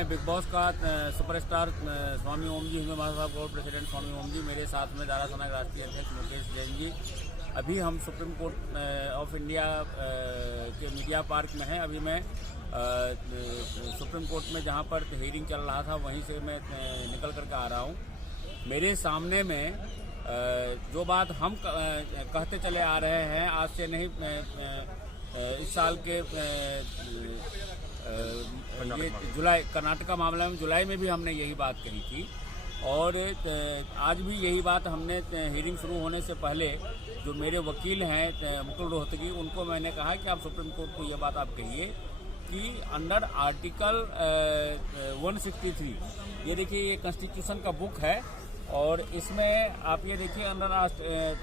मैं big boss का superstar स्वामी ओम जी Hindu Mahasabha board president स्वामी ओम जी, मेरे साथ में दारा सेना के राष्ट्रीय अध्यक्ष मुकेश जैन जी। अभी हम सुप्रीम कोर्ट ऑफ इंडिया के मीडिया पार्क में हैं। अभी मैं सुप्रीम कोर्ट में जहां पर हियरिंग चल रहा था वहीं से मैं निकल करके आ रहा हूं। मेरे सामने में जो बात हम कहते चले आ रहे हैं आज से नहीं, इस साल के ये जुलाई कर्नाटका मामला में जुलाई में भी हमने यही बात कही थी और आज भी यही बात हमने हियरिंग शुरू होने से पहले जो मेरे वकील हैं मुकुल रोहतगी, उनको मैंने कहा कि आप सुप्रीम कोर्ट को ये बात आप कहिए कि अंडर आर्टिकल 163, ये देखिए ये कॉन्स्टिट्यूशन का बुक है और इसमें आप ये देखिए अंडर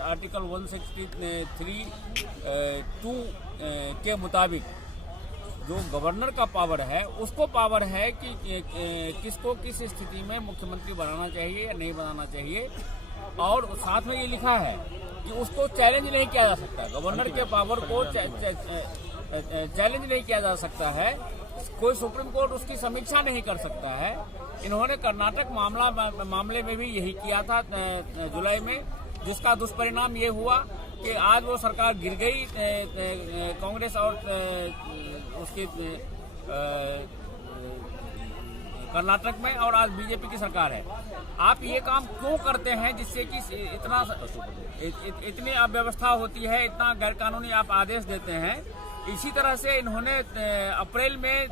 आर्टिकल 163(2) के मुताबिक जो गवर्नर का पावर है उसको पावर है कि किसको किस स्थिति में मुख्यमंत्री बनाना चाहिए या नहीं बनाना चाहिए, और साथ में ये लिखा है कि उसको चैलेंज नहीं किया जा सकता। गवर्नर के पावर को चैलेंज नहीं किया जा सकता है, कोई सुप्रीम कोर्ट उसकी समीक्षा नहीं कर सकता है। इन्होंने कर्नाटक मामले में भी यही किया था जुलाई में, जिसका दुष्परिणाम ये हुआ कि आज वो सरकार गिर गई कांग्रेस और उसके कर्नाटक में, और आज बीजेपी की सरकार है। आप ये काम क्यों करते हैं जिससे कि इतनी अव्यवस्था होती है, इतना गैरकानूनी आप आदेश देते हैं। इसी तरह से इन्होंने अप्रैल में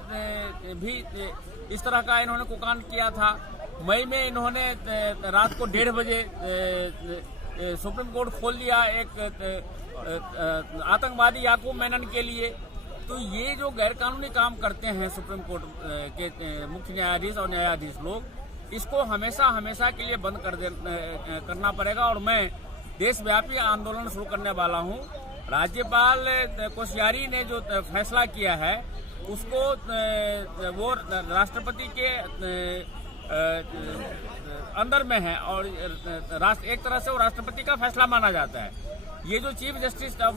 भी इस तरह का इन्होंने कुकांड किया था। मई में इन्होंने रात को 1:30 बजे सुप्रीम कोर्ट खोल दिया एक आतंकवादी याकूब मेनन के लिए। तो ये जो गैरकानूनी काम करते हैं सुप्रीम कोर्ट के मुख्य न्यायाधीश और न्यायाधीश लोग, इसको हमेशा के लिए बंद करना पड़ेगा। और मैं देशव्यापी आंदोलन शुरू करने वाला हूँ। राज्यपाल कोश्यारी ने जो फैसला किया है उसको वो राष्ट्रपति के अंदर में है और एक तरह से वो राष्ट्रपति का फैसला माना जाता है। ये जो chief justice of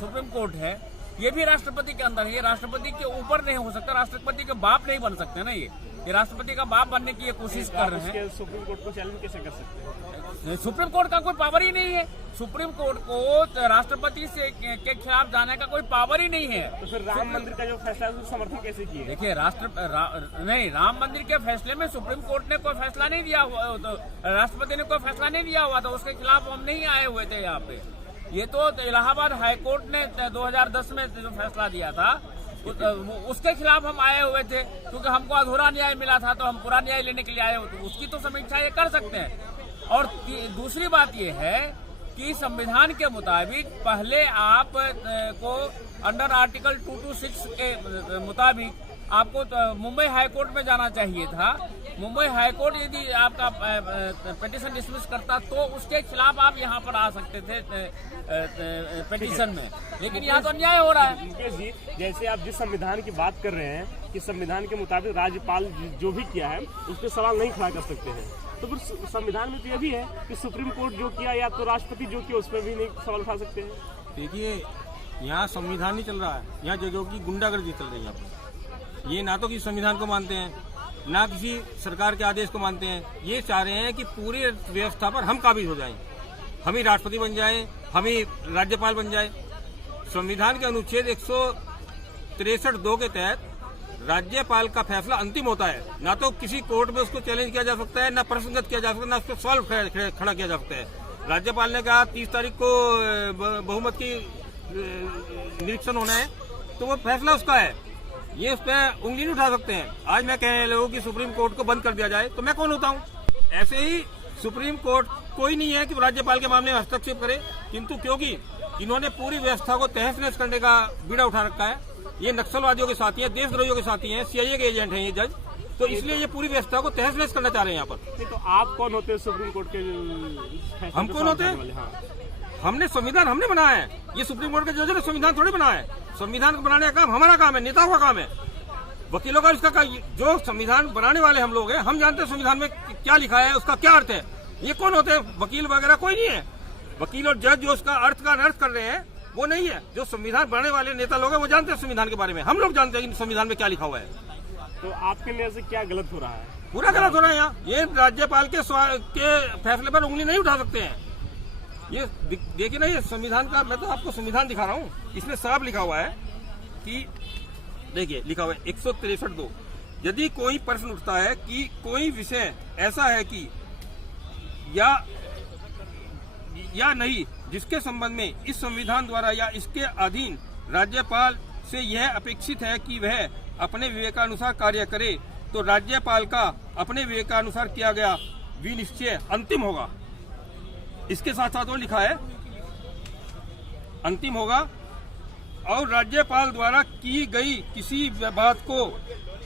supreme court है ये भी राष्ट्रपति के अंदर है, ये राष्ट्रपति के ऊपर नहीं हो सकता, राष्ट्रपति के बाप नहीं बन सकते ना। ये राष्ट्रपति का बाप बनने की ये कोशिश कर रहे हैं। सुप्रीम कोर्ट को चैलेंज कैसे कर सकते हैं? सुप्रीम कोर्ट का कोई पावर ही नहीं है। सुप्रीम कोर्ट को राष्ट्रपति से के खिलाफ जाने का कोई पावर ही नहीं है। तो फिर राम मंदिर का जो फैसला है उसको समर्थन कैसे किए? देखिए नहीं, राम मंदिर के फैसले में सुप्रीम कोर्ट ने कोई फैसला नहीं दिया हुआ, तो राष्ट्रपति ने कोई फैसला नहीं दिया हुआ था, उसके खिलाफ हम नहीं आए हुए थे यहाँ पे। ये तो इलाहाबाद हाईकोर्ट ने 2010 में जो फैसला दिया था उसके खिलाफ हम आए हुए थे, क्योंकि हमको अधूरा न्याय मिला था तो हम पूरा न्याय लेने के लिए आए हुए थे। उसकी तो समीक्षा ये कर सकते हैं। और दूसरी बात ये है कि संविधान के मुताबिक पहले आप को अंडर आर्टिकल 226 के मुताबिक आपको मुंबई हाईकोर्ट में जाना चाहिए था। मुंबई हाईकोर्ट यदि आपका पिटीशन डिसमिस करता तो उसके खिलाफ आप यहाँ पर आ सकते थे पिटीशन में, लेकिन यहाँ तो अन्याय हो रहा है। मुकेश जी, जैसे आप जिस संविधान की बात कर रहे हैं कि संविधान के मुताबिक राज्यपाल जो भी किया है उस पर सवाल नहीं खड़ा कर सकते हैं, तो फिर संविधान में तो यह भी है कि सुप्रीम कोर्ट जो किया या तो राष्ट्रपति जो किया उस पर भी नहीं सवाल उठा सकते हैं। देखिए, यहाँ संविधान नहीं चल रहा है, यहाँ जजों की गुंडागर्दी चल रही है। यहाँ पर ये ना तो किसी संविधान को मानते हैं ना किसी सरकार के आदेश को मानते हैं। ये चाह रहे हैं कि पूरी व्यवस्था पर हम काबिज हो जाएं, हम ही राष्ट्रपति बन जाएं, हम ही राज्यपाल बन जाएं। संविधान के अनुच्छेद 163(2) के तहत राज्यपाल का फैसला अंतिम होता है। ना तो किसी कोर्ट में उसको चैलेंज किया जा सकता है, ना प्रश्नगत किया जा सकता है, ना उसको सवाल खड़ा किया जा सकता है। राज्यपाल ने कहा 30 तारीख को बहुमत की निरीक्षण होना है, तो वो फैसला उसका है, ये उस पर उंगली नहीं उठा सकते हैं। आज मैं कहने लगा कि सुप्रीम कोर्ट को बंद कर दिया जाए तो मैं कौन होता हूँ? ऐसे ही सुप्रीम कोर्ट कोई नहीं है कि राज्यपाल के मामले में हस्तक्षेप करे, किंतु क्योंकि इन्होंने पूरी व्यवस्था को तहस नहस करने का बीड़ा उठा रखा है, ये नक्सलवादियों के साथी हैं, देशद्रोहियों के साथी हैं, CIA के एजेंट हैं ये जज, तो इसलिए ये पूरी व्यवस्था को तहस नहस करना चाह रहे हैं यहाँ पर। तो आप कौन होते हैं सुप्रीम कोर्ट के? हम कौन होते हैं? हमने संविधान हमने बनाया है, ये सुप्रीम कोर्ट के जज ने संविधान थोड़ी बनाया है। संविधान को बनाने का काम हमारा काम है, नेताओं का काम है, वकीलों का इसका जो संविधान बनाने वाले हम लोग हैं, हम जानते हैं संविधान में क्या लिखा है, उसका क्या अर्थ है। ये कौन होते हैं? वकील वगैरह कोई नहीं है। वकील और जज जो उसका अर्थ का अनर्थ कर रहे हैं वो नहीं है। जो संविधान बनाने वाले नेता लोग हैं वो जानते हैं संविधान के बारे में, हम लोग जानते हैं कि संविधान में क्या लिखा हुआ है। तो आपके लिए से क्या गलत हो रहा है? पूरा गलत हो रहा है यहाँ। ये राज्यपाल के फैसले पर उंगली नहीं उठा सकते हैं। ये देखिए ना, ये संविधान का, मैं तो आपको संविधान दिखा रहा हूँ, इसमें साफ लिखा हुआ है कि देखिए लिखा हुआ है 163(2) यदि कोई प्रश्न उठता है कि कोई विषय ऐसा है कि या नहीं जिसके संबंध में इस संविधान द्वारा या इसके अधीन राज्यपाल से यह अपेक्षित है कि वह अपने विवेकानुसार कार्य करे, तो राज्यपाल का अपने विवेकानुसार किया गया विनिश्चय अंतिम होगा। इसके साथ साथ वो लिखा है अंतिम होगा, और राज्यपाल द्वारा की गई किसी बात को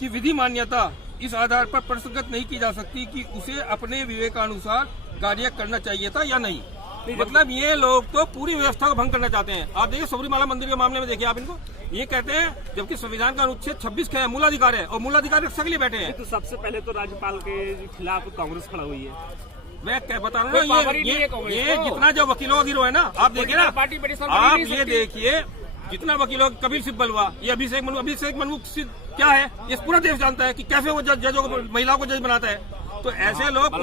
की विधि मान्यता इस आधार पर प्रस्तुत नहीं की जा सकती कि उसे अपने विवेकानुसार कार्य करना चाहिए था या नहीं। मतलब ये लोग तो पूरी व्यवस्था को भंग करना चाहते हैं। आप देखिए सबरीमाला मंदिर के मामले में देखिए आप इनको, ये कहते हैं जबकि संविधान का अनुच्छेद 26 का है मूलाधिकार है, और मूलाधिकार रक्षा के लिए बैठे हैं। तो सबसे पहले तो राज्यपाल के खिलाफ कांग्रेस खड़ा हुई है। मैं क्या बता रहा हूँ, ये जितना जो वकीलों का गिरोह है ना, आप देखिए ना, आप ये देखिए जितना वकीलों कपिल सिब्बल हुआ, ये अभिषेक मनु क्या है, ये पूरा देश जानता है कि कैसे वो जजों को, महिलाओं को जज बनाता है। तो ऐसे लोग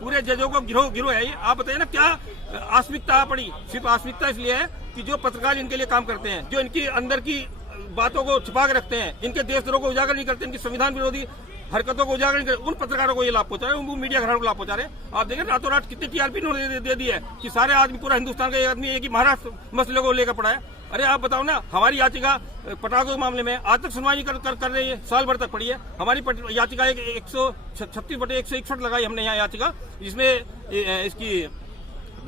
पूरे जजों को गिरोह है ये। आप बताइए ना क्या आस्मिकता पड़ी? सिर्फ आस्मिकता इसलिए है कि जो पत्रकार इनके लिए काम करते हैं, जो इनकी अंदर की बातों को छिपा के रखते हैं, इनके देशद्रोह को उजागर नहीं करते, इनकी संविधान विरोधी हरकतों को उजागर नहीं करते, उन पत्रकारों को ये लाभ पहुंचा रहे हैं, वो मीडिया घरानों को लाभ पहुंचा रहे हैं। आप देखें रातों रात कितनी टीआरपी इन्होंने दे दी है कि सारे आदमी, पूरा हिंदुस्तान का आदमी एक ही महाराष्ट्र मसले को लेकर पड़ा है। अरे आप बताओ ना, हमारी याचिका पटाखों के मामले में आज तक सुनवाई कर रही है, साल भर तक पड़ी है। हमारी याचिका 136/161 लगाई हमने यहाँ याचिका, जिसमें इसकी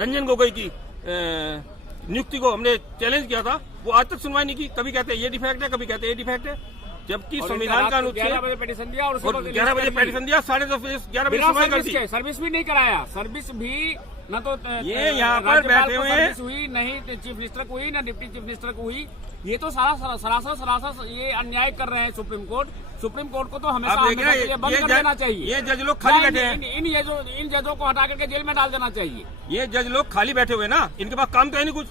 रंजन गोगोई की नियुक्ति को हमने चैलेंज किया था, वो आज तक सुनवाई नहीं की। कभी कहते हैं ये डिफेक्ट है, कभी कहते हैं ये डिफेक्ट है, जबकि संविधान का अनुच्छेद 11 बजे पेटिशन दिया और 11 बजे पेटिशन दिया, 10:30 11 बजे सुनवाई कर दी। सर्विस भी नहीं कराया, सर्विस भी न तो ये यहाँ पर बैठे हुए हैं, हुई नहीं चीफ मिनिस्टर को हुई, न डिप्टी चीफ मिनिस्टर को हुई। ये तो सरासर ये अन्याय कर रहे हैं सुप्रीम कोर्ट को तो हमेशा बंद कर देना चाहिए। ये जज लोग खाली बैठे हैं, इन जजों को हटा करके जेल में डाल देना चाहिए। ये जज लोग खाली बैठे हुए ना, इनके पास काम तो है नहीं कुछ।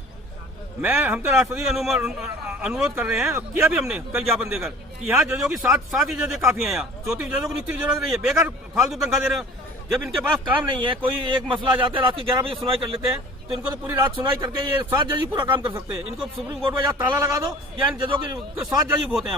हम तो राष्ट्रपति अनुरोध कर रहे हैं, किया भी हमने कल ज्ञापन देकर कि यहाँ जजों की 7 ही जजें काफी हैं, यहाँ 34 जजों की नियुक्ति की जरूरत नहीं है, बेकार फालतू तनख्वाह दे रहे हैं। जब इनके पास काम नहीं है, कोई एक मसला आ जाता है, रात के 11 बजे सुनवाई कर लेते हैं, तो इनको तो पूरी रात सुनवाई करके ये 7 जज ही पूरा काम कर सकते हैं। इनको सुप्रीम कोर्ट में या ताला लगा दो, या इन जजों के 7 जज ही होते हैं।